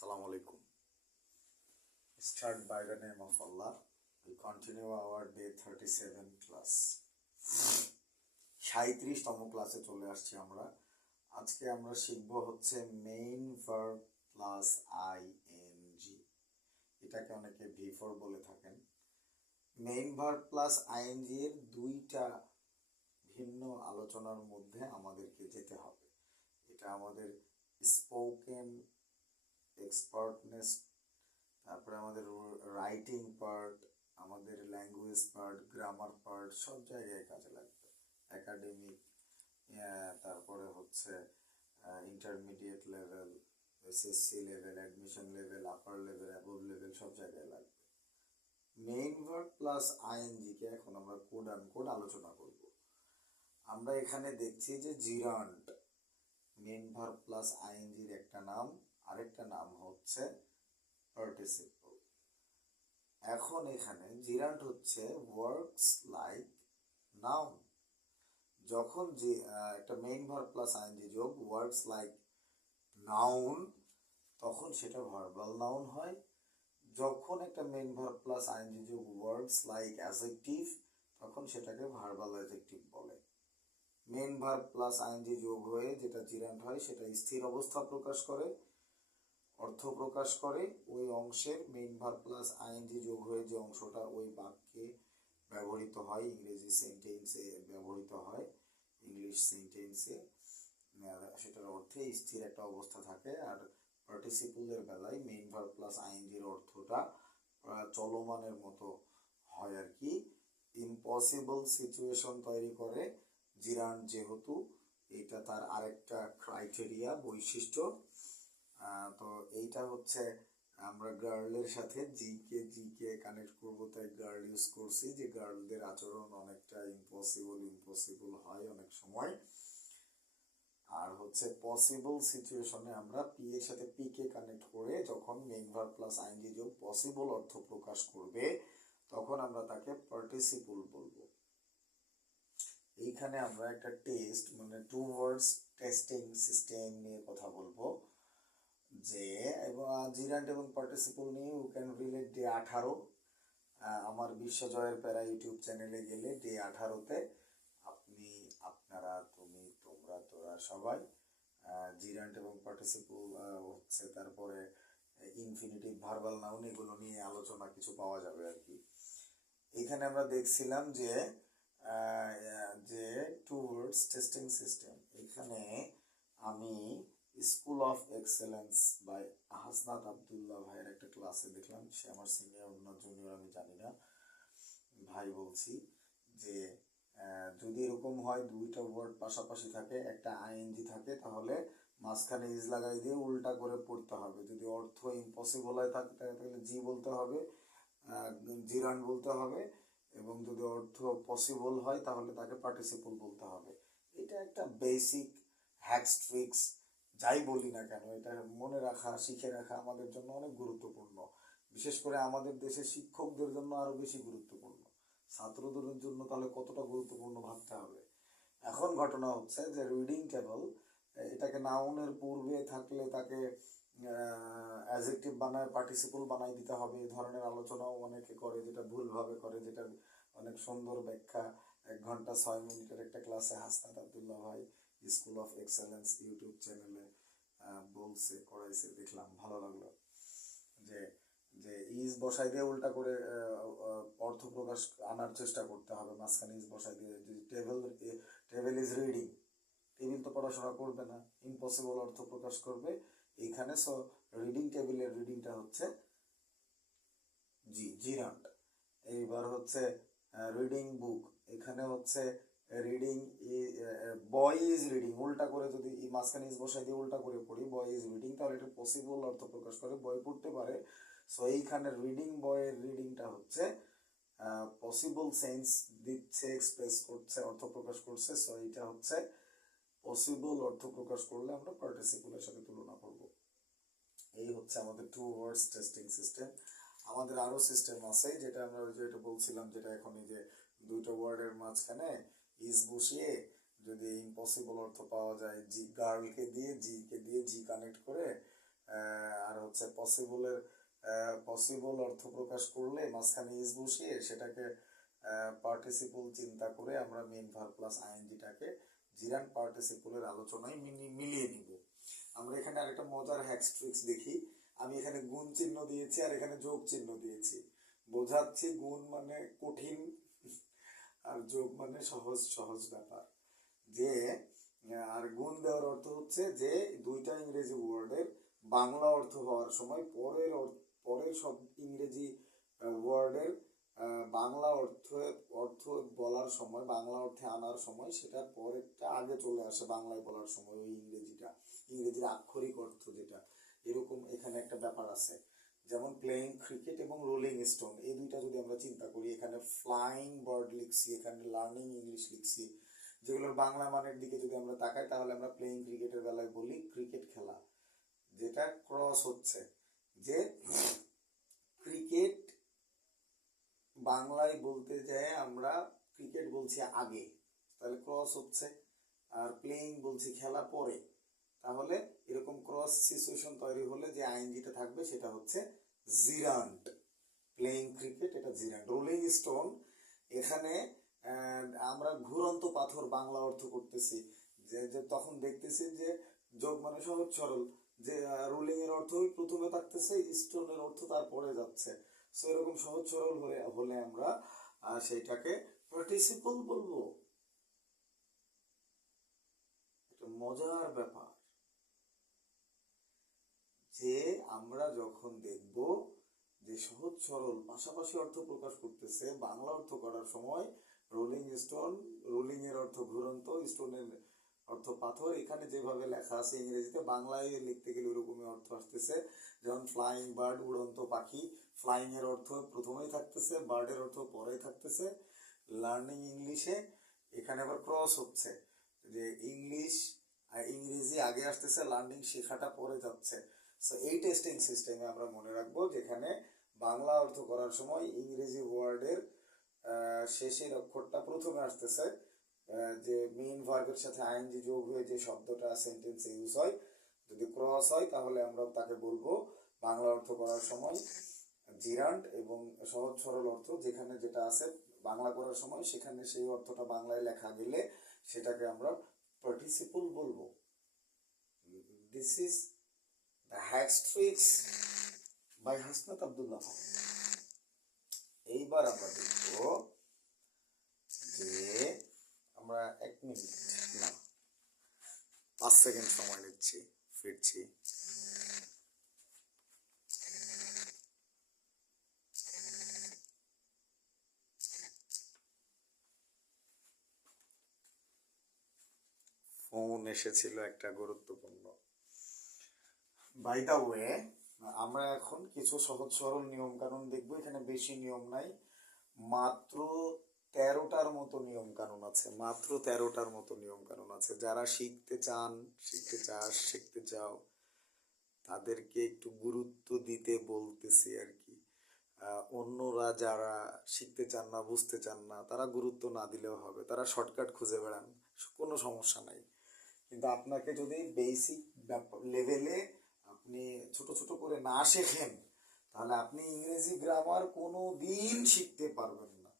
Assalamu alaikum. Start by the name of Allah. We continue our day 37 class. 37তম ক্লাসে চলে আসছি আমরা। আজকে আমরা শিখব হচ্ছে মেইন ভার্ব প্লাস আইএনজি। এটাকে অনেকে V4 বলে থাকেন। মেইন ভার্ব প্লাস আইএনজি এর দুইটা ভিন্ন আলোচনার মধ্যে আমাদেরকে যেতে হবে। এটা আমাদের স্পোকেন এক্সপার্টনেস, তারপরে আমাদের রাইটিং পার্ট, আমাদের ল্যাঙ্গুয়েজ পার্ট, গ্রামার পার্ট, সব জায়গায় কাজে লাগবে। একাডেমিক, তারপরে হচ্ছে intermediate level, SSC level, admission level, আপার লেভেল, অ্যাবভ লেভেল, সব জায়গায় লাগবে। মেইন ভার্ব প্লাস আইএনজি কে এখন আমরা কোড আনকোড আলোচনা করব। আমরা এখানে দেখছি যে জিরান্ট মেইন ভার্ব প্লাস আইএনজির একটা নাম, আরেকটা নাম হচ্ছে পার্টিসিপল। এখন এখানে জিরান্ট হচ্ছে ওয়ার্কস লাইক নাউন। যখন যে একটা মেইন ভার্ব প্লাস আইএনজি যোগ ওয়ার্কস লাইক নাউন, তখন সেটা ভার্বাল নাউন হয়। যখন একটা মেইন ভার্ব প্লাস আইএনজি যোগ ওয়ার্কস লাইক অ্যাডজেক্টিভ, তখন সেটাকে ভার্বাল অ্যাডজেক্টিভ বলে। মেইন ভার্ব প্লাস আইএনজি যোগ হয়ে যেটা জিরান্ট হয় সেটা স্থির অবস্থা প্রকাশ করে, অর্থ প্রকাশ করে। ওই অংশের মেইন ভার্ব প্লাস আইএনজি যোগ হয়ে যে অংশটা ওই বাক্যে ব্যবহৃত হয়, ইংরেজি সেন্টেন্সে ব্যবহৃত হয়, ইংলিশ সেন্টেন্সে, সেটার অর্থে স্থির একটা অবস্থা থাকে। আর পার্টিসিপলের বেলায় মেইন ভার্ব প্লাস আইএনজির অর্থটা চলমানের মতো হয় আর কি। ইম্পসিবল সিচুয়েশন তৈরি করে জিরান্ট, যেহেতু এটা তার আরেকটা ক্রাইটেরিয়া, বৈশিষ্ট্য। তো এইটা হচ্ছে আমরা গার্লের সাথে জি কে কানেক্ট করবো, তাই গার্ল ইউজ করছি, যে গার্লদের আচরণ অনেকটা ইম্পসিবল হয় অনেক সময়। আর হচ্ছে পসিবল সিচুয়েশনে আমরা পি এর সাথে পি কে কানেক্ট করে যখন মেইন ভার্ব প্লাস আইএনজি যোগ পসিবল অর্থ প্রকাশ করবে, তখন আমরা তাকে পার্টিসিপল বলবো। এইখানে আমরা একটা টেস্ট, মানে টু ওয়ার্ডস টেস্টিং সিস্টেম নিয়ে কথা বলবো। যে জিরান্ট এবং পার্টিসিপল নিয়ে ইউ ক্যান রিলেট ডে 18। আমার বিশ্বজয়ের প্যারা ইউটিউব চ্যানেলে গেলে ডে 18তে আপনি, আপনারা, তুমি, তোমরা, তোরা সবাই জিরান্ট এবং পার্টিসিপল হচ্ছে, তারপরে ইনফিনিটিভ, ভার্বাল নাউন, এগুলো নিয়ে আলোচনা কিছু পাওয়া যাবে আর কি। এখানে আমরা দেখছিলাম যে যে টু ওয়ার্ডস টেস্টিং সিস্টেম। এখানে আমি school of excellence by Hasnat Abdullah ভাইয়ের একটা ক্লাসে দেখলাম, সে আমার সিনিয়র না জুনিয়র আমি জানি না, ভাই বলছি, যে যদি এরকম হয় দুইটা ওয়ার্ড পাশাপাশি থাকে, একটা আইএনজি থাকে, তাহলে মাঝখানে ইজ লাগাই দিয়ে উল্টা করে পড়তে হবে। যদি অর্থ ইম্পসিবল হয় থাকে তাহলে জি বলতে হবে, জিরান্ট বলতে হবে, এবং যদি অর্থ পসিবল হয় তাহলে তাকে পার্টিসিপল বলতে হবে। এটা একটা বেসিক হ্যাকস ট্রিক্স, যাই বলি না কেন, এটা মনে রাখা, শিখে রাখা আমাদের জন্য অনেক গুরুত্বপূর্ণ। বিশেষ করে আমাদের দেশের শিক্ষকদের জন্য আরো বেশি গুরুত্বপূর্ণ। ছাত্রদের জন্য তাহলে কতটা গুরুত্বপূর্ণ ভাবতে হবে। এখন ঘটনা হচ্ছে যে রিডিং টেবল, এটাকে নাউনের পূর্বে থাকলে তাকে অ্যাডজেক্টিভ বানায় পার্টিসিপল বানাই দিতে হবে। এই ধরনের আলোচনাও অনেকে করে, যেটা ভুলভাবে করে, যেটা অনেক সুন্দর ব্যাখ্যা 1 ঘন্টা 6 মিনিটের একটা ক্লাসে হাসনাত আবদুল্লাহ ভাই স্কুল অফ এক্সেলেন্স ইউটিউব চ্যানেলে বলছে, করাইছে, দেখলাম, ভালো লাগলো। যে যে ইজ বসাই দিয়ে উল্টা করে অর্থ প্রকাশ আনার চেষ্টা করতে হবে, মাঝখানে ইজ বসাই দিয়ে। যদি টেবিল ইজ রিডিং, টেবিল তো পড়াশোনা করবে না, ইম্পসিবল অর্থ প্রকাশ করবে এইখানে। সো রিডিং টেবিলের রিডিংটা হচ্ছে জিরান্ট। এইবার হচ্ছে রিডিং বুক, এখানে হচ্ছে রিডিং, বয় ইজ রিডিং, উল্টা করে যদি মাঝখানে ইজ বসাই দিয়ে উল্টা করে পড়ি বয় ইজ রিডিং, তাহলে এটা পসিবল অর্থ প্রকাশ করে, বয় পড়তে পারে। সো এইখানে রিডিং বয়ের রিডিংটা হচ্ছে পসিবল সেন্স দিচ্ছে, এক্সপ্রেস করছে, অর্থ প্রকাশ করছে। সো এইটা হচ্ছে পসিবল অর্থ প্রকাশ করলে আমরা পার্টিসিপলের সাথে তুলনা করব। এই হচ্ছে আমাদের টু ওয়ার্ডস টেস্টিং সিস্টেম। আমাদের আরো সিস্টেম আছে, যেটা আমরা ওই যে এটা বলছিলাম, যেটা এখন এই যে দুইটা ওয়ার্ডের মাঝখানে ইজ বসিয়ে যদি ইম্পসিবল অর্থ পাওয়া যায়, জি গার্লকে দিয়ে জি কানেক্ট করে, আর হচ্ছে হচ্ছে পসিবল অর্থ প্রকাশ করলে মাঝখানে ইজ বসিয়ে সেটাকে পার্টিসিপল চিন্তা করে আমরা মেইন ভার্ব প্লাস আইএনজিটাকে জিরান্ট পার্টিসিপলের আলোচনায় মিলিয়ে নিব। আমরা এখানে আরেকটা মজার হ্যাক্স ট্রিক্স দেখি। আমি এখানে গুণ চিহ্ন দিয়েছি আর এখানে যোগ চিহ্ন দিয়েছি, বোঝাচ্ছি গুণ মানে কঠিন আর যোগ মানে সহজ সহজ ব্যাপার। যে আর গুণ দেওয়ার অর্থ হচ্ছে যে দুইটা ইংরেজি ওয়ার্ডের বাংলা অর্থ হওয়ার সময় পরের সব ইংরেজি ওয়ার্ডের বাংলা অর্থ বলার সময়, বাংলা অর্থে আনার সময় সেটা পরেরটা আগে চলে আসে বাংলায় বলার সময়, ওই ইংরেজির আক্ষরিক অর্থ যেটা, এরকম এখানে একটা ব্যাপার আছে। যেমন প্লেইং ক্রিকেট এবং রোলিং স্টোন, এই দুইটা যদি আমরা চিন্তা করি, এখানে ফ্লাইং বার্ড লিখছি, এখানে লার্নিং ইংলিশ লিখছি, যেগুলোর বাংলা মানের দিকে যদি আমরা তাকাই তাহলে আমরা প্লেইং ক্রিকেটের বেলায় বলি ক্রিকেট খেলা, যেটা ক্রস হচ্ছে যে ক্রিকেট বাংলায় বলতে যায় আমরা ক্রিকেট বলছি আগে, তাহলে ক্রস হচ্ছে, আর প্লেইং বলছি খেলা পরে, তাহলে এরকম ক্রস সিচুয়েশন তৈরি হলে যে আইএনজিটা থাকবে সেটা হচ্ছে জিরান্ট। প্লেইং ক্রিকেট এটা জিরান্ট। রোলিং স্টোন, এখানে আমরা ঘুরন্ত পাথর বাংলা অর্থ করতেছি, যে তখন দেখতেছি যে যোগ মানে সহজ সরল, যে রোলিং এর অর্থ প্রথমে থাকতেছে, স্টোনের অর্থ তারপরে যাচ্ছে। সো এরকম সহজ সরল হলে আমরা সেইটাকে পার্টিসিপল বলবো। এটা মজার ব্যাপার যে আমরা যখন দেখব যে সহজ সরল পাশাপাশি অর্থ প্রকাশ করতেছে, বাংলা অর্থ করার সময় রোলিং স্টোন, রোলিং এর অর্থ ঘুরন্ত, স্টোনের অর্থ পাথর, এখানে যেভাবে লেখা আছে ইংরেজিতে বাংলায় লিখতে গেলে ওরকমই অর্থ আসতেছে। যেমন ফ্লাইং বার্ড, উড়ন্ত পাখি, ফ্লাইং এর অর্থ প্রথমেই থাকতেছে, বার্ডের অর্থ পরেই থাকতেছে। লার্নিং ইংলিশে এখানে আবার ক্রস হচ্ছে, যে ইংরেজি আগে আসতেছে, লার্নিং শেখাটা পরে যাচ্ছে। সো এই টেস্টিং সিস্টেমে আমরা মনে রাখবো যেখানে বাংলা অর্থ করার সময় ইংরেজি ওয়ার্ডের শেষের অক্ষরটা প্রথমে আসতেছে, যে মেইন ভার্বের সাথে আইএনজি যোগ হয়ে যে শব্দটা সেন্টেন্সে ইউজ হয়, যদি ক্রস হয় তাহলে আমরা তাকে বলবো বাংলা অর্থ করার সময় জিরান্ট, এবং সহজ সরল অর্থ যেখানে যেটা আছে বাংলা করার সময় সেখানে সেই অর্থটা বাংলায় লেখা গেলে সেটাকে আমরা পার্টিসিপল বলবো। This is the hacks tricks by Hasnat Abdullah. এইবার আমরা দেখব যে আমরা 1 মিনিট না 5 সেকেন্ড সময় নিচ্ছি, ফিরছি। ফোন এসেছিল একটা গুরুত্বপূর্ণ। বাই দা ওয়ে, আমরা এখন কিছু সহজ সরল নিয়ম কানুন দেখবো। এখানে বেশি নিয়ম নাই, মাত্র 13টার মতো নিয়ম কানুন আছে, মাত্র 13টার মতো নিয়ম কানুন আছে। যারা শিখতে চাও তাদেরকে একটু গুরুত্ব দিতে বলতেছি আর কি। অন্যরা যারা শিখতে চান না, বুঝতে চান না, তারা গুরুত্ব না দিলেও হবে, তারা শর্টকাট খুঁজে বেড়ান, কোনো সমস্যা নাই। কিন্তু আপনাকে যদি বেসিক লেভেলে আপনি ছোট ছোট করে না শেখেন তাহলে আপনি ইংরেজি গ্রামার কোনো দিন শিখতে পারবেন না।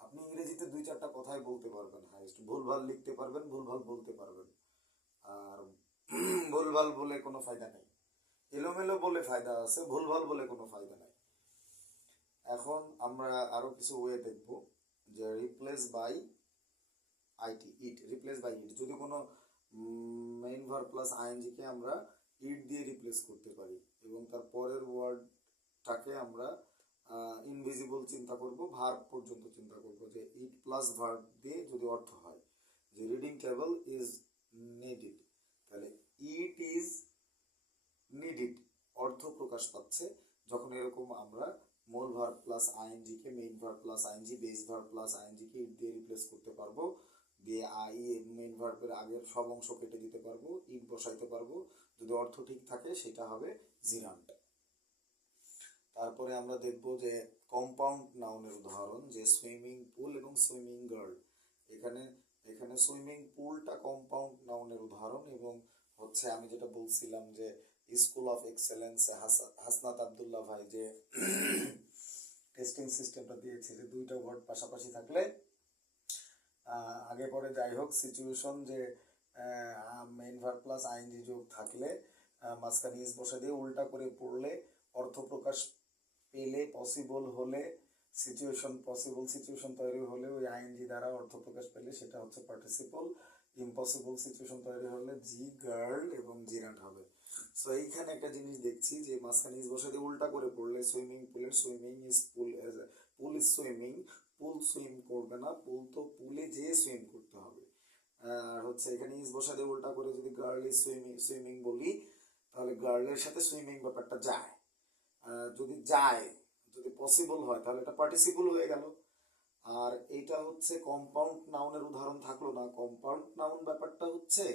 আপনি ইংরেজিতে 2-4টা কথাই বলতে পারবেন, হাইস্ট ভুলভাল লিখতে পারবেন, ভুলভাল বলতে পারবেন, আর ভুলভাল বলে কোনো ফায়দা নেই। এলোমেলো বলে ফায়দা আছে, ভুলভাল বলে কোনো ফায়দা নাই। এখন আমরা আরো কিছু ওয়ে দেখব, যে রিপ্লেস বাই ইট, যদি কোনো মেইন ভার্ব প্লাস আইএনজি কে আমরা ইট দিয়ে রিপ্লেস করতে পারি এবং তার পরের ওয়ার্ডটাকে আমরা ইনভিজিবল চিন্তা করব, ভার্ব পর্যন্ত চিন্তা করব, যে ইট প্লাস ভার্ব দিয়ে যদি অর্থ হয় যে রিডিং টেবল ইজ নিডেড, তাহলে ইট ইজ নিডেড অর্থ প্রকাশ পাচ্ছে যখন এরকম আমরা মূল ভার্ব প্লাস আইএনজি কে main verb plus ING, base verb plus ING কে ইট দিয়ে রিপ্লেস করতে পারবো, দিয়ে মেইন ভার্বের আগের সব অংশ কেটে দিতে পারবো, ইট বসাইতে পারবো, যদি অর্থ ঠিক থাকে সেটা হবে জিরান্ট। তারপরে আমরা দেখব যে কম্পাউন্ড নাউনের উদাহরণ, যে সুইমিং পুল এবং সুইমিং গার্ল। এখানে সুইমিং পুলটা কম্পাউন্ড নাউনের উদাহরণ, এবং হচ্ছে আমি যেটা বলছিলাম যে school of excellence Hasnat Abdullah ভাই যে টেস্টিং সিস্টেমটা দিয়েছে যে দুইটা ওয়ার্ড পাশাপাশি থাকলে আগে পরে যাই হোক সিচুয়েশন যে মেইন ভার্ব প্লাস আইএনজি যোগ থাকলে মাঝখানে ইজ বসে দিয়ে উল্টা করে পড়লে অর্থ প্রকাশ পেলে পসিবল হলে সিচুয়েশন পসিবল সিচুয়েশন তৈরি হলে ওই আইএনজি দ্বারা অর্থ প্রকাশ পেলে সেটা হচ্ছে পার্টিসিপল। ইম্পসিবল সিচুয়েশন তৈরি হলে জি গার্ল এবং জিরান্ট হবে। সো এইখানে একটা জিনিস দেখছি যে মাঝখানে ইজ বসে দিয়ে উল্টা করে পড়লে সুইমিং পুলের swimming is pool, pool is swimming, pool swim করবে না, পুল তো পুলে যেয়ে সুইম করতে হবে। আর হচ্ছে এখানে ইজ বসা দিয়ে উল্টা করে যদি গার্ল ইজ সুইমিং সুইমিং বলি তাহলে গার্লের সাথে সুইমিং ব্যাপারটা যায়, যদি যায় যদি পসিবল হয় তাহলে এটা পার্টিসিপল হয়ে গেল। আর এটা হচ্ছে কম্পাউন্ড নাউনের উদাহরণ থাকলো না। কম্পাউন্ড নাউন ব্যাপারটা হচ্ছে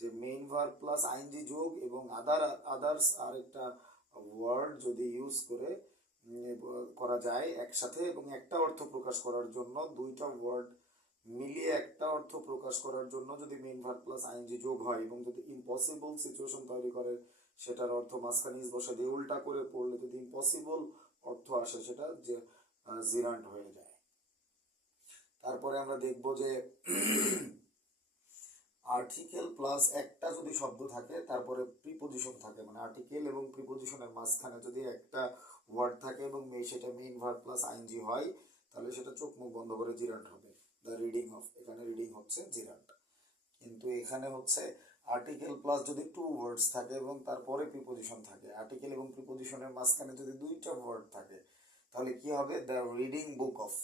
যে মেইন ভার্ব প্লাস আইএনজি যোগ এবং আদার্স আর একটা ওয়ার্ড যদি ইউজ করে করা যায় একসাথে এবং একটা অর্থ প্রকাশ করার জন্য, দুইটা ওয়ার্ড মিলিয়ে একটা অর্থ প্রকাশ করার জন্য যদি মেইন ভার্ব প্লাস আইএনজি যোগ হয় এবং যদি ইম্পসিবল সিচুয়েশন তৈরি করে সেটার অর্থ মাঝখানে ইজ বসে দিয়ে উল্টা করে পড়লে যদি ইম্পসিবল অর্থ আসে সেটা যে জিরান্ট হয়ে যায়। তারপরে আমরা দেখব যে আর্টিকেল প্লাস একটা যদি শব্দ থাকে তারপরে প্রিপোজিশন থাকে, মানে আর্টিকেল এবং প্রিপোজিশনের মাঝখানে যদি একটা ওয়ার্ড থাকে এবং সেটা মেইন ভার্ব প্লাস আইএনজি হয় তাহলে সেটা চোখ মুখ বন্ধ করে জিরান্ট হবে। দ্য রিডিং অফ, এখানে রিডিং হচ্ছে জিরান্ট। কিন্তু এখানে হচ্ছে আর্টিকেল প্লাস যদি টু ওয়ার্ডস থাকে এবং তারপরে প্রিপোজিশন থাকে, আর্টিকেল এবং প্রিপোজিশনের মাঝখানে যদি দুইটা ওয়ার্ড থাকে তাহলে কি হবে, দ্য রিডিং বুক অফ।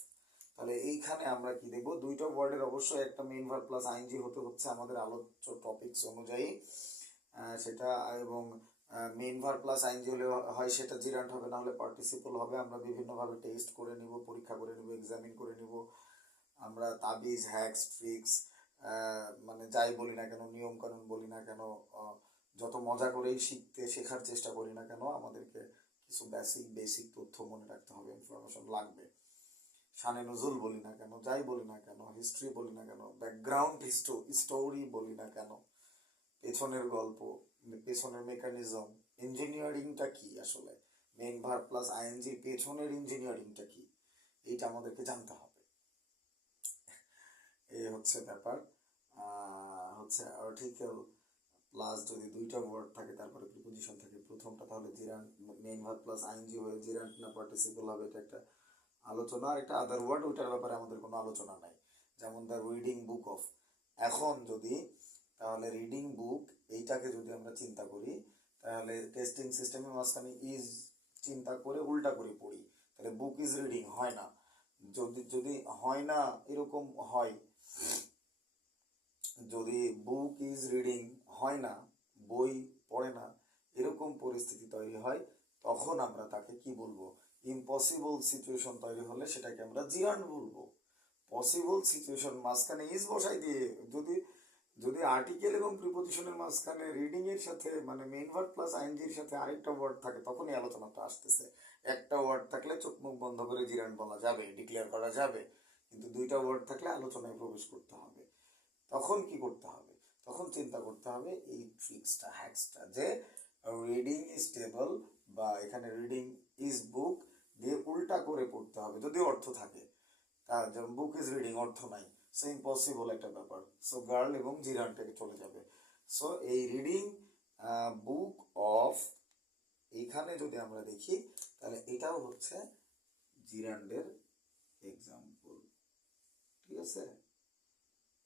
তাহলে এইখানে আমরা কি দেখবো, দুইটা ওয়ার্ডের অবশ্যই একটা মেইন ভার্ব প্লাস আইএনজি হতে হচ্ছে আমাদের আলোচ্য টপিকস অনুযায়ী সেটা, এবং মেইন ভার্ব প্লাস আইএনজি হলে হয় সেটা জিরান্ট হবে, না হলে পার্টিসিপল হবে। আমরা বিভিন্নভাবে টেস্ট করে নিব, পরীক্ষা করে নিব, এক্সামিন করে নিব। আমরা তাবিজ, হ্যাক্স, ট্রিক্স মানে যাই বলি না কেন, নিয়ম কানুন বলি না কেন, যত মজা করেই শেখার চেষ্টা করি না কেন, আমাদেরকে কিছু বেসিক তথ্য মনে রাখতে হবে, ইনফরমেশন লাগবে। শানে নজুল বলি না কেন, যাই বলি না কেন, হিস্ট্রি বলি না কেন, ব্যাকগ্রাউন্ড স্টোরি বলি না কেন, পেছনের গল্প, পেছনের মেকানিজম, ইঞ্জিনিয়ারিংটা কি আসলে, মেইন ভার্ব প্লাস আইএনজি পেছনের ইঞ্জিনিয়ারিংটা কি, এইটা আমাদেরকে জানতে হবে। এই হচ্ছে ব্যাপার। হচ্ছে আর্টিকেল প্লাস যদি দুইটা ওয়ার্ড থাকে তারপরে প্রিপোজিশন থাকে, প্রথমটা তাহলে gerund, main verb plus ING হয়ে জিরান্ট না পার্টিসিপল হবে, এটা একটা আলোচনা। আর একটা আদার ওয়ার্ড, ওইটার ব্যাপারে আমাদের কোনো আলোচনা নাই। যেমন দ্য রিডিং বুক অফ, এখন যদি তাহলে রিডিং বুক এইটাকে যদি আমরা চিন্তা করি তাহলে টেস্টিং সিস্টেমের মাঝখানে ইজ চিন্তা করে উল্টা করে পড়ি তাহলে বুক ইজ রিডিং হয় না। যদি যদি হয় না এরকম হয়, যদি বুক ইজ রিডিং হয় না, বই পড়ে না, এরকম পরিস্থিতি তৈরি হয়, তখন আমরা তাকে কি বলবো, ইম্পসিবল সিচুয়েশন তৈরি হলে সেটাকে আমরা জিরান্ট বলবো। পসিবল সিচুয়েশন মাঝখানে ইজ বসাই দিয়ে যদি যদি আর্টিকেল এবং প্রিপোজিশনের মাঝখানে রিডিং এর সাথে মানে মেইন ভার্ব প্লাস আইএনজির সাথে আরেকটা ওয়ার্ড থাকে তখনই আলোচনাটা আসতেছে। একটা ওয়ার্ড থাকলে চোখ মুখ বন্ধ করে জিরান্ট বলা যাবে, ডিক্লেয়ার করা যাবে, কিন্তু দুইটা ওয়ার্ড থাকলে আলোচনায় প্রবেশ করতে হবে। তখন কি করতে হবে, তখন চিন্তা করতে হবে এই ট্রিক্সটা, হ্যাক্সটা, যে রিডিং ইজ টেবল বা এখানে রিডিং ইজ বুক দিয়ে উল্টা করে পড়তে হবে যদি অর্থ থাকে। যেমন বুক ইজ রিডিং অর্থ নাই, সো ইম্পসিবল একটা ব্যাপার, সো গার্ল এবং জিরান্টে চলে যাবে। সো এই রিডিং বুক অফ এইখানে যদি আমরা দেখি তাহলে এটাও হচ্ছে জিরান্ডের এক্সাম্পল। ঠিক আছে,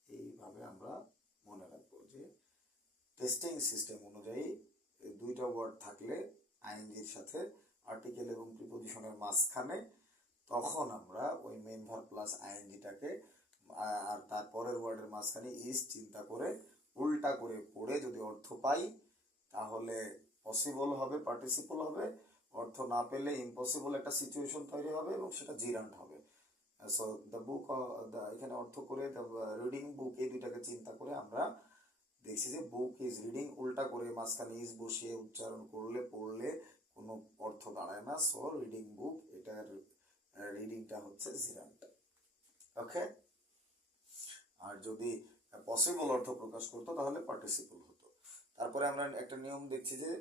এইভাবে আমরা মনে রাখবো যে টেস্টিং সিস্টেম অনুযায়ী দুইটা ওয়ার্ড থাকলে আইএনজির সাথে আর্টিকেল এবং প্রিপোজিশনের মাঝখানে, তখন আমরা ওই মেইন ভার্ব প্লাস আইএনজিটাকে আর তারপরের ওয়ার্ডের মাঝখানে ইজ চিন্তা করে উল্টা করে পড়ে যদি অর্থ পাই তাহলে পসিবল হবে, পার্টিসিপল হবে। অর্থ না পেলে ইম্পসিবল একটা সিচুয়েশন তৈরি হবে এবং সেটা জিরান্ট হবে। সো দ্য বুক, এখানে অর্থ করে দ্য রিডিং বুক, এই দুইটাকে চিন্তা করে আমরা দেখছি যে বুক ইজ রিডিং উল্টা করে মাঝখানে ইজ বসিয়ে উচ্চারণ করলে পড়লে কোনো অর্থ দাঁড়ায় না। সো রিডিং বুক, এটার রিডিংটা হচ্ছে জিরান্ট। ওকে, আর যদি পসিবল অর্থ প্রকাশ করতো তাহলে পার্টিসিপল হতো। তারপরে আমরা একটা নিয়ম দেখছি যে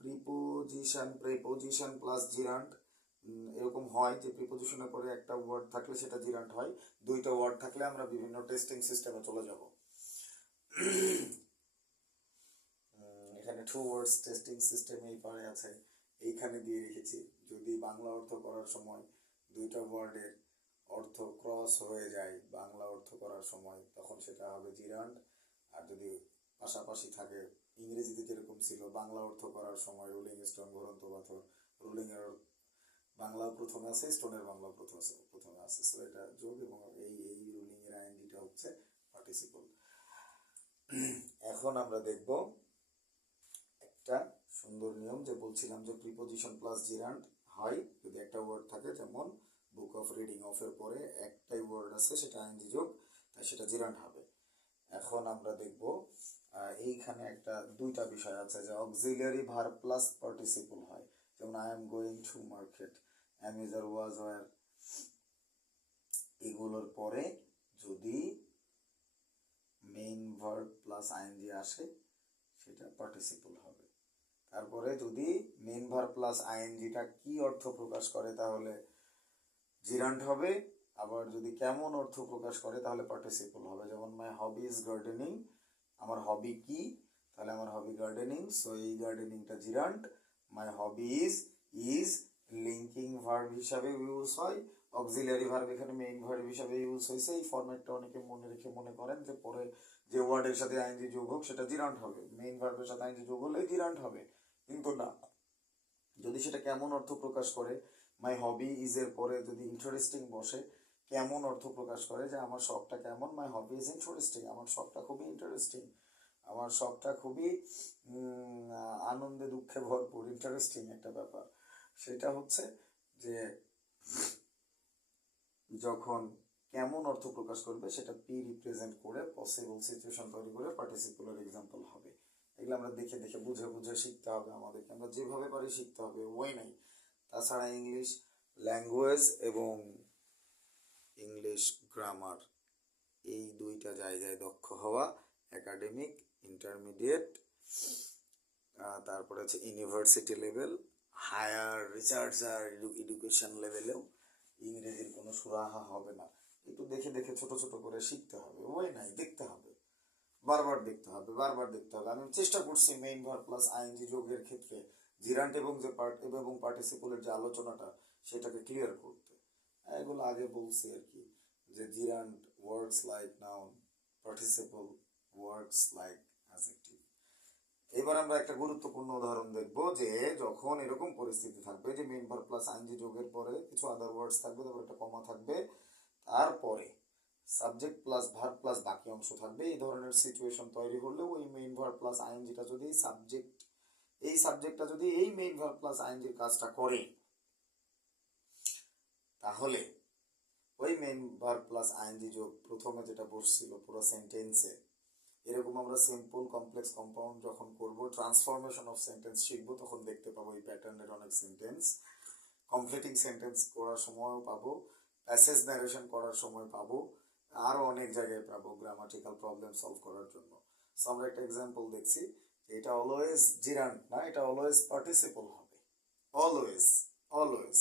প্রিপোজিশন প্লাস জিরান্ট, এরকম হয় যে প্রিপোজিশনের পরে একটা ওয়ার্ড থাকলে সেটা জিরান্ট হয়, দুইটা ওয়ার্ড থাকলে আমরা বিভিন্ন টেস্টিং সিস্টেমে চলে যাব। এখানে টু ওয়ার্ডস টেস্টিং সিস্টেম এই পারে আছে, এইখানে দিয়ে রেখেছি। যদি বাংলা অর্থ করার সময় দুইটা ওয়ার্ডের অর্থ ক্রস হয়ে যায় বাংলা অর্থ করার সময়, তখন সেটা হবে জিরান্ট। আর যদি পাশাপাশি থাকে, ইংরেজিতে যেরকম ছিল বাংলা অর্থ করার সময় রোলিং স্টোন ঘুরন্ত পাথর, রোলিং এর বাংলা প্রথমে আছে, স্টোনের বাংলা প্রথমে আছে, সো এটা যোগ, এবং এই রুলিং এর আইএনজিটা হচ্ছে পার্টিসিপল। এখন আমরা দেখব একটা সুন্দর নিয়ম, যে বলছিলাম যে প্রিপোজিশন প্লাস জিরান্ট হয় যদি একটা ওয়ার্ড থাকে, যেমন বুক অফ রিডিং, অফের পরে একটাই ওয়ার্ড আছে সেটা আইএনজি যোগ, তাই সেটা জিরান্ট হবে। এখন আমরা দেখব এইখানে একটা দুইটা বিষয় আছে, যে অক্সিলিয়ারি ভার্ব প্লাস পার্টিসিপল হয়, যেমন I am going to market, am is are was were, এগুলোর পরে যদি মেইন ভার্ব প্লাস আইএনজি আসে সেটা পার্টিসিপল হবে। তারপরে যদি মেইন ভার্ব প্লাস আইএনজিটা কি অর্থ প্রকাশ করে তাহলে জিরান্ট হবে, আবার যদি কেমন অর্থ প্রকাশ করে তাহলে পার্টিসিপল হবে। যেমন মাই হবি ইজ গার্ডেনিং, আমার হবি কি, তাহলে আমার হবি গার্ডেনিং, সো এই গার্ডেনিংটা gerund. My hobby is linking verb হিসাবে ইউজ হয়, অক্সিলিয়ারি ভার্ব এখানে মেইন ভার্ব হিসাবে ইউজ হয়েছে। এই ফরম্যাটটা অনেকে মনে রেখে মনে করেন যে পরে যে ওয়ার্ডের সাথে আইএনজি যোগ হোক সেটা জিরান্ট হবে, মেইন ভার্বের সাথে আইএনজি যোগ হলে জিরান্ট হবে, কিন্তু না। যদি সেটা কেমন অর্থ প্রকাশ করে, মাই হবি ইজ এর পরে যদি ইন্টারেস্টিং বসে, কেমন অর্থ প্রকাশ করে যে আমার শখটা কেমন, মাই হবি ইজ ইন্টারেস্টিং, আমার শখটা খুবই ইন্টারেস্টিং, আমার শখটা খুবই আনন্দে দুঃখে ভরপুর, ইন্টারেস্টিং একটা ব্যাপার। সেটা হচ্ছে যে যখন কেমন অর্থ প্রকাশ করবে সেটা পি রিপ্রেজেন্ট করে পসিবল সিচুয়েশন তৈরি করে পার্টিসিপুলার এক্সাম্পল হবে। এগুলো আমরা দেখে দেখে বুঝে বুঝে শিখতে হবে আমাদেরকে, আমরা যেভাবে পারি শিখতে হবে, ওই নাই। তাছাড়া ইংলিশ ল্যাঙ্গুয়েজ এবং ইংলিশ গ্রামার এই দুইটা জায়গায় দক্ষ হওয়া, একাডেমিক, ইন্টারমিডিয়েট, তারপরে হচ্ছে university level, higher researcher education লেভেলেও ইংরেজির কোনো সুরাহা হবে না। একটু দেখে দেখে ছোট ছোট করে শিখতে হবে, ওই নাই, দেখতে হবে, বারবার দেখতে হবে, বারবার দেখতে হবে। আমি চেষ্টা করছি মেইন ভার্ব প্লাস আইএনজি যোগের ক্ষেত্রে জিরান্ট এবং যে এবং পার্টিসিপলের যে আলোচনাটা সেটাকে ক্লিয়ার করতে। এগুলো আগে বলছি আর কি, যে জিরান্ট ওয়ার্ডস লাইক নাউন, পার্টিসিপল ওয়ার্ডস লাইক অ্যাডজেক্টিভ। এবার আমরা একটা গুরুত্বপূর্ণ উদাহরণ দেখব, যে যখন এরকম পরিস্থিতি থাকবে যে মেইন ভার্ব প্লাস আইএনজি যোগের পরে কিছু আদার ওয়ার্ডস থাকবে, তারপর একটা কমা থাকবে, তারপরে সাবজেক্ট প্লাস ভার্ব প্লাস বাকি অংশ থাকবে। এই ধরনের সিচুয়েশন তৈরি হলে ওই মেইন ভার্ব প্লাস আইএনজিটা যদি এই সাবজেক্টটা যদি এই মেইন ভার্ব প্লাস আইএনজির কাজটা করে, তাহলে ওই মেইন ভার্ব প্লাস আইএনজি যোগ প্রথমে যেটা বসছিল পুরো সেন্টেন্সে, এরকম আমরা সিম্পল, কমপ্লেক্স, কম্পাউন্ড যখন করব, ট্রান্সফরমেশন অফ সেন্টেন্স শিখবো, তখন দেখতে পাবো এই প্যাটার্নের অনেক সেন্টেন্স। কমপ্লিটিং সেন্টেন্স করার সময়ও পাবো, প্যাসেজ ন্যারেশন করার সময় পাবো, আরো অনেক জায়গায় পাবো গ্রামাটিক্যাল প্রবলেম সলভ করার জন্য। সো আমরা একটা এক্সাম্পল দেখছি, এটা অলওয়েজ জিরান্ট না, এটা অলওয়েজ পার্টিসিপল হবে, always, always.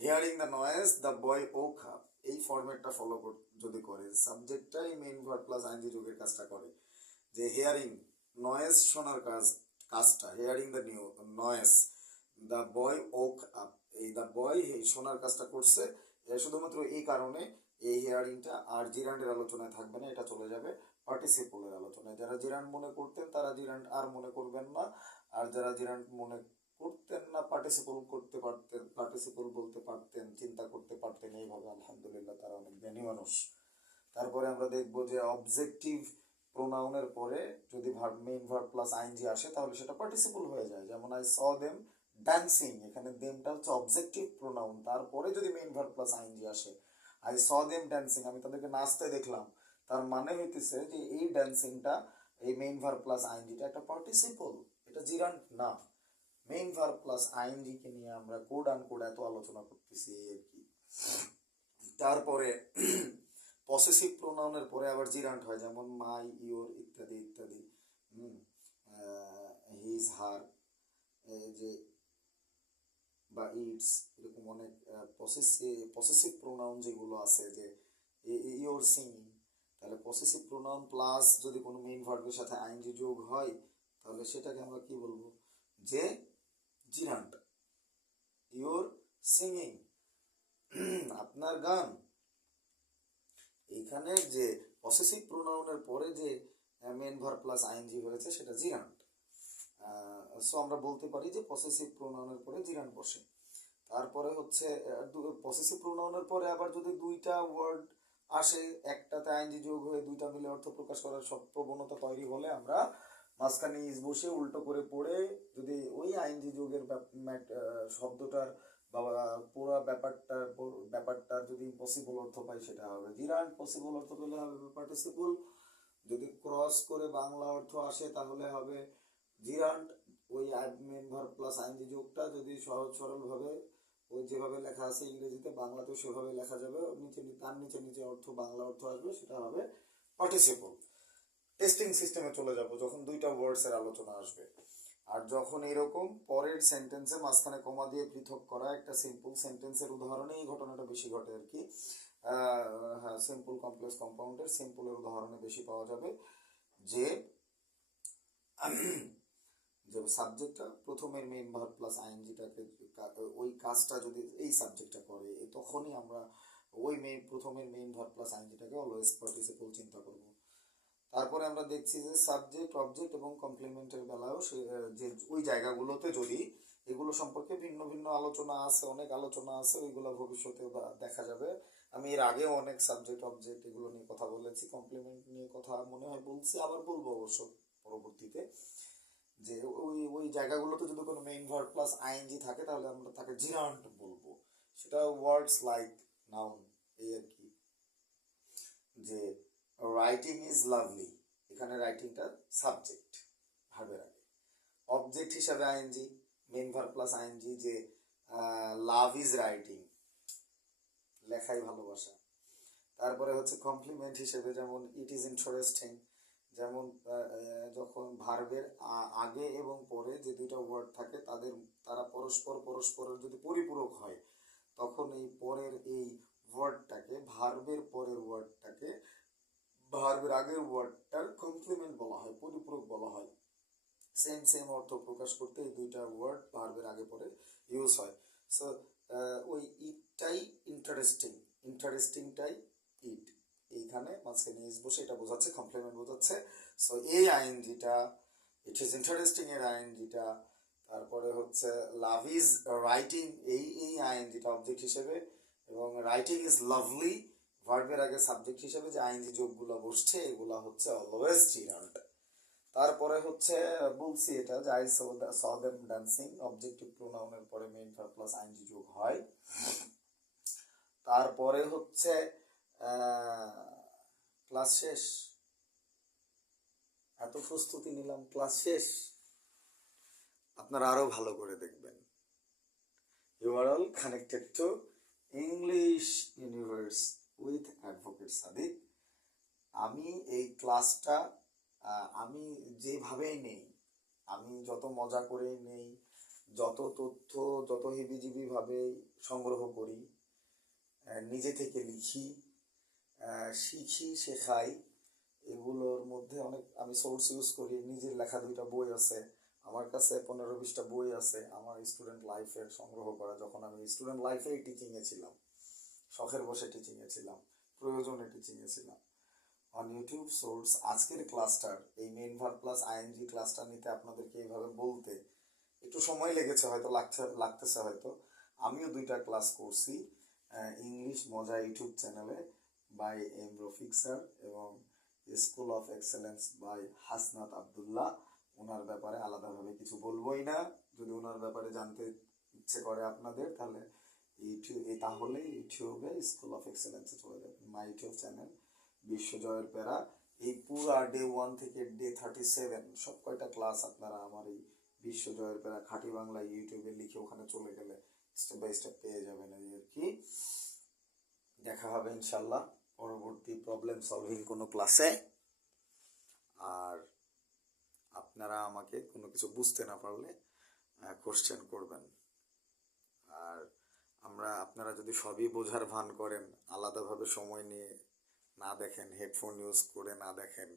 Hearing the noise the boy woke up, এই ফরম্যাটটা ফলো যদি করে, সাবজেক্টটাই মেইন ভার্ব প্লাস আইএনজি যোগের কাজটা করে, যে হিয়ারিং নয়েজ শোনার কাজটা, hearing the noise the boy woke up, এই দ্য বয় এই শোনার কাজটা করছে, শুধুমাত্র এই কারণে এই হিয়ারিংটা আর জিরান্ডের আলোচনায় থাকবে না, এটা চলে যাবে পার্টিসিপলের আলোচনায়। যারা জিরান্ড মনে করতেন তারা জিরান্ড আর মনে করবেন না, আর যারা জিরান্ড মনে করতেন না পার্টিসিপল করতে পারতেন, পার্টিসিপল বলতে পারতেন, চিন্তা করতে পারতেন, এইভাবে আলহামদুলিল্লাহ তারা অনেক জ্ঞানী মানুষ। তারপরে আমরা দেখবো যে অবজেক্টিভ প্রোনাউনের পরে যদি মেইন ভার্ব প্লাস আইএনজি আসে তাহলে সেটা পার্টিসিপল হয়ে যায়। যেমন আই স দেম ড্যান্সিং, এখানে দেমটা হচ্ছে অবজেক্টিভ প্রোনাউন, তারপরে যদি মেইন ভার্ব প্লাস আইএনজি আসে, আই স দেম ড্যান্সিং, আমি তাদেরকে নাচতে দেখলাম, তার মানে হইতেছে যে এই ড্যান্সিংটা, এই মেইন ভার্ব প্লাস আইএনজিটা একটা পার্টিসিপল, এটা জিরান্ট না। মেইন ভার্ব প্লাস আইএনজি কে নিয়ে আমরা কোড আনকোড এত আলোচনা করতেছি আর কি। তারপরে পসেসিভ প্রোনাউনের পরে আবার জিরান্ট হয়, যেমন মাই, ইওর ইত্যাদি ইত্যাদি, হিজ, হার, এই যে বা ইটস, এরকম অনেক পসেসিভ প্রোনাউন যেগুলো আছে, যে ইওর সিঙ্গিং, তাহলে পসেসিভ প্রোনাউন প্লাস যদি কোনো মেইন ভার্বের সাথে আইএনজি যোগ হয় তাহলে সেটাকে আমরা কি বলবো, যে জিরান্ট। ইওর সিঙ্গিং, আপনার গান। এইখানে যে পসেসিভ প্রোনাউনের পরে যে মেইন ভার্ব প্লাস আইএনজি হয়েছে সেটা জিরান্ট। সো আমরা বলতে পারি যে পসেসিভ প্রোনাউনের পরে জিরান্ট বসে। তারপরে হচ্ছে পসেসিভ প্রোনাউনের পরে আবার যদি দুইটা ওয়ার্ড আসে, একটাতে আইএনজি যোগ হয়ে দুইটা মিলে অর্থ প্রকাশ করার সব প্রবণতা তৈরি হলে আমরা মাঝখানে ইজ বসে উল্টো করে পড়ে যদি ওই আইএনজি যোগের শব্দটার বা পুরো ব্যাপারটার যদি ইম্পসিবল অর্থ পাই সেটা হবে জিরান্ট, পসিবল অর্থ পেলে হবে পার্টিসিপল, যদি ক্রস করে বাংলা অর্থ আসে তাহলে হবে জিরান্ট। ওই মেন ভার্ব প্লাস আইএনজি যোগটা যদি সহজ সরল ভাবে ওই যেভাবে লেখা আছে ইংরেজিতে বাংলাতেও সেভাবে লেখা যাবে, নিচে তার নিচে নিচে অর্থ বাংলা অর্থ আসবে, সেটা হবে পার্টিসিপল। টেস্টিং সিস্টেমে চলে যাব যখন দুইটা ওয়ার্ডস এর আলোচনা আসবে। আর যখন এরকম পরের সেন্টেন্সে মাঝখানে কমা দিয়ে পৃথক করা একটা সিম্পল সেন্টেন্সের উদাহরণে এই ঘটনাটা বেশি ঘটে আর কি। হ্যাঁ, সিম্পল কমপ্লেক্স কম্পাউন্ডের সিম্পলের উদাহরণে বেশি পাওয়া যাবে, যে যে সাবজেক্টটা প্রথমের মেইন ভার্ব প্লাস আইএনজিটাকে ওই কাজটা যদি এই সাবজেক্টটা করে তখনই আমরা ওই প্রথমের মেইন ভার্ব প্লাস আইএনজিটাকে অলওয়েজ পার্টিসিপল চিন্তা করব। তারপরে আমরা দেখছি যে সাবজেক্ট অবজেক্ট এবং কমপ্লিমেন্টের বেলায়ও যে ওই জায়গাগুলোতে যদি এগুলো সম্পর্কে ভিন্ন ভিন্ন আলোচনা আছে, অনেক আলোচনা আছে, ওইগুলো ভবিষ্যতে দেখা যাবে। আমি এর আগেও অনেক সাবজেক্ট অবজেক্ট এগুলো নিয়ে কথা বলেছি, কমপ্লিমেন্ট নিয়ে কথা মনে হয় বলছি, আবার বলবো অবশ্য পরবর্তীতে, যে ওই ওই জায়গাগুলোতে যদি কোনো মেইন ভার্ব প্লাস আইএনজি থাকে তাহলে আমরা তাকে জিরান্ট বলবো। সেটা ওয়ার্ডস লাইক নাউন, এই আর কি। যে রাইটিং ইজ লাভলি, এখানে রাইটিংটা সাবজেক্ট ভার্বের আগে, অবজেক্ট হিসাবে ING, main verb plus ING, যে লাভ ইজ রাইটিং, লেখাই ভালোবাসা। তারপরে হচ্ছে কমপ্লিমেন্ট হিসেবে যেমন ইট ইজ ইন্টারেস্টিং, যেমন যখন ভার্বের আগে এবং পরে যে দুইটা ওয়ার্ড থাকে তারা পরস্পরের যদি পরিপূরক হয় তখন এই পরের এই ওয়ার্ডটাকে, ভার্বের পরের ওয়ার্ডটাকে ভার্বের আগের ওয়ার্ডটার কমপ্লিমেন্ট বলা হয়, পরিপূরক বলা হয়। সেম অর্থ প্রকাশ করতে এই দুইটা ওয়ার্ড ভার্বের আগে পরে ইউজ হয়। সো ওই ইটটাই ইন্টারেস্টিংটাই ইট, এইখানে মাঝখানে ইজ বসে এটা বোঝাচ্ছে, কমপ্লিমেন্ট বোঝাচ্ছে। সো এই আইএনজিটা, ইট ইজ ইন্টারেস্টিং এর আইএনজিটা, তারপরে হচ্ছে লাভ ইজ রাইটিং এই আইএনজিটা অবজেক্ট হিসেবে, এবং রাইটিং ইজ লাভলি ভার্বের আগে সাবজেক্ট হিসেবে যে আইএনজি যোগগুলো বসছে এগুলা হচ্ছে অলওয়েজ জিরান্ট। তারপরে হচ্ছে বলছি এটা যে I saw them dancing, objective প্রোনাউনের পরে মেইন ভার্ব প্লাস আইএনজি যোগ হয়। তারপরে হচ্ছে ক্লাস শেষ, এত প্রস্তুতি নিলাম, ক্লাস শেষ, আপনারা আরো ভালো করে দেখবেন। You are all connected to English universe with advocate Sadiq. আমি এই ক্লাসটা আমি যেভাবেই নেই, আমি যত মজা করেই নেই, যত তথ্য যত হিবিজিবি ভাবে সংগ্রহ করি, নিজে থেকে লিখি, শিখি, শেখাই, এগুলোর মধ্যে অনেক আমি সোর্স ইউজ করি। নিজের লেখা দুইটা বই আছে আমার কাছে, 15-20টা বই আছে আমার স্টুডেন্ট লাইফের সংগ্রহ করা, যখন আমি স্টুডেন্ট লাইফেই টিচিংয়ে ছিলাম, শখের বসে টিচিংয়ে ছিলাম, প্রয়োজনে টিচিংয়ে ছিলাম। অন ইউটিউব সোর্স আজকের ক্লাসটার এই মেইন ভার্ব প্লাস আইএনজি ক্লাসটা নিতে আপনাদেরকে এইভাবে বলতে একটু সময় লেগেছে, হয়তো লাগতেছে হয়তো। আমিও 2টা ক্লাস করছি ইংলিশ মজা ইউটিউব চ্যানেলে বাই এম রফিক স্যার এবং school of excellence by Hasnat Abdullah. ওনার ব্যাপারে আলাদাভাবে কিছু বলবোই না, যদি ওনার ব্যাপারে জানতে ইচ্ছে করে আপনাদের তাহলে ইউটিউবে স্কুল অফ এক্সেলেন্সে চলে যাবেন, মাই ইউটিউব চ্যানেল বিশ্বজয়ের প্যারা। এই পুরা ডে 1 থেকে ডে 37 সব কয়টা ক্লাস আপনারা আমার এই বিশ্বজয়ের প্যারা খাঁটি বাংলা ইউটিউবে লিখে ওখানে চলে গেলে স্টেপ বাই স্টেপ পেয়ে যাবেন। এই আর কি, দেখা হবে ইনশাল্লাহ পরবর্তী প্রবলেম সলভিং কোনো ক্লাসে। আর আপনারা আমাকে কোনো কিছু বুঝতে না পারলে কোশ্চেন করবেন। আর আপনারা যদি সবই বোঝার ভান করেন, আলাদাভাবে সময় নিয়ে না দেখেন, হেডফোন ইউজ করে না দেখেন,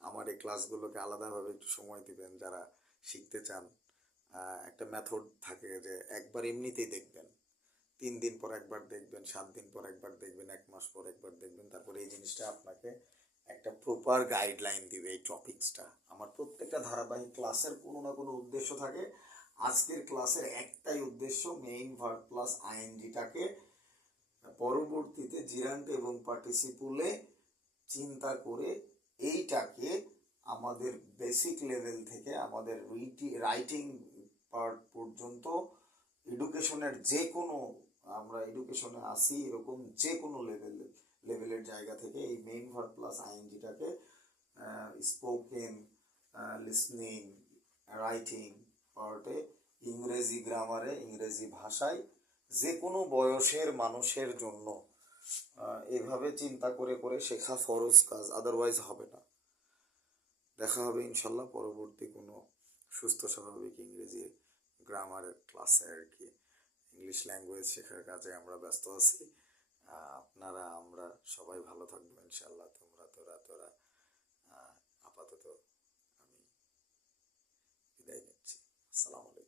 আমার এই ক্লাসগুলোকে আলাদাভাবে একটু সময় দিবেন যারা শিখতে চান। একটা মেথড থাকে যে একবার এমনিতেই দেখবেন, 3 দিন পর একবার দেখবেন, 7 দিন পর একবার দেখবেন, 1 মাস পর একবার দেখবেন, তারপরে এই জিনিসটা আপনাকে একটা প্রপার গাইডলাইন দিবে এই টপিকসটা। আমার প্রত্যেকটা ধারাবাহিক ক্লাসের কোনো না কোনো উদ্দেশ্য থাকে। আজকের ক্লাসের একটাই উদ্দেশ্য, মেইন ভার্ব প্লাস আইএনজিটাকে পরবর্তীতে জিরান্ট এবং পার্টিসিপুলে চিন্তা করে এইটাকে আমাদের বেসিক লেভেল থেকে আমাদের রাইটিং পার্ট পর্যন্ত এডুকেশনের যে কোনো, আমরা এডুকেশনে আসি এরকম যে কোনো লেভেলের জায়গা থেকে এই মেইন ভার্ব প্লাস আইএনজিটাকে স্পোকেন, লিসনিং, রাইটিং পার্টে, ইংরেজি গ্রামারে, ইংরেজি ভাষায় যে কোনো বয়সের মানুষের জন্য এভাবে চিন্তা করে করে শেখা ফরজ কাজ, আদারওয়াইজ হবে না। দেখা হবে ইনশাল্লাহ পরবর্তী কোনো সুস্থ স্বাভাবিক ইংরেজি গ্রামারের ক্লাসে আর কি। ইংলিশ ল্যাঙ্গুয়েজ শেখার কাজে আমরা ব্যস্ত আছি। আপনারা আমরা সবাই ভালো থাকবো ইনশাল্লাহ। তোরা আপাতত আমি বিদায় নিচ্ছি। আসসালামু আলাইকুম।